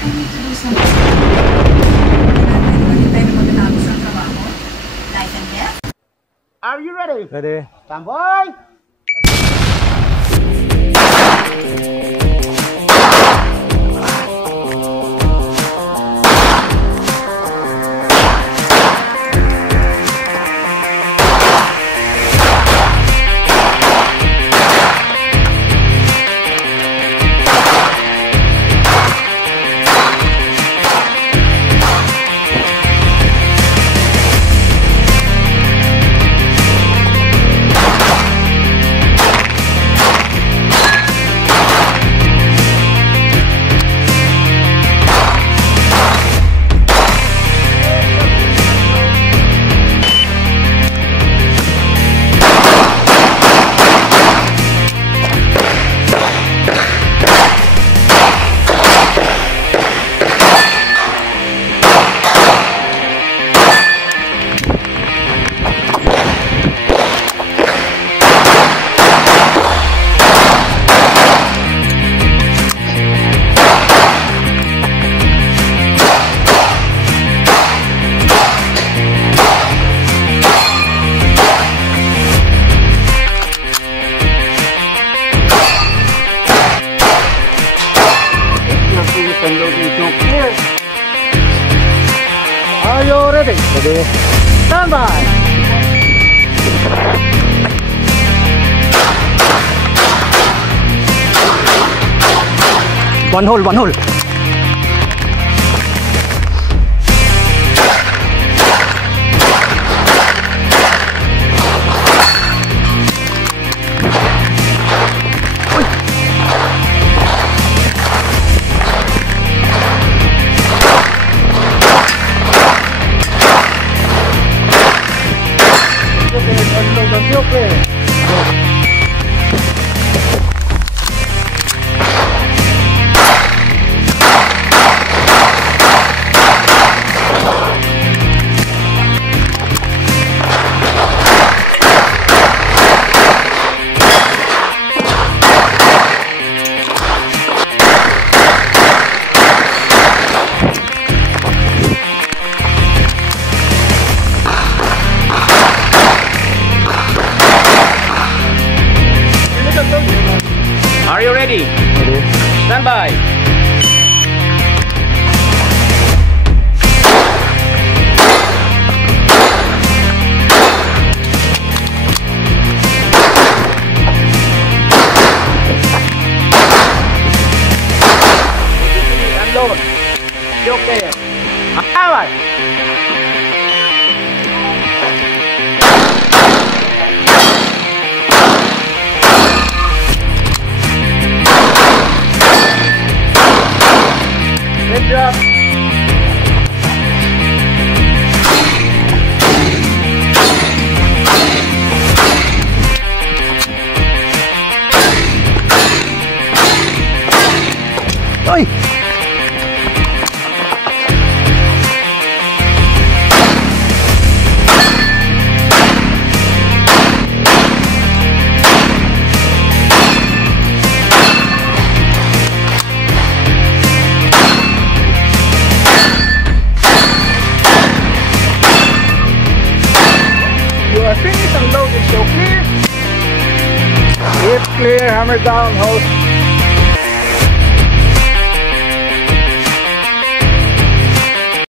I need to do some tayo na pagkatapos ng trabaho. Life and death. Are you ready? Ready. Stand by. Are you ready? Ready. Stand by. One hole, one hole. Are you ready? Ready. Stand by. Unload. Yok there. Awan. Good job. Oi! You are finished. Unload is so clear. If clear, hammer down, hose.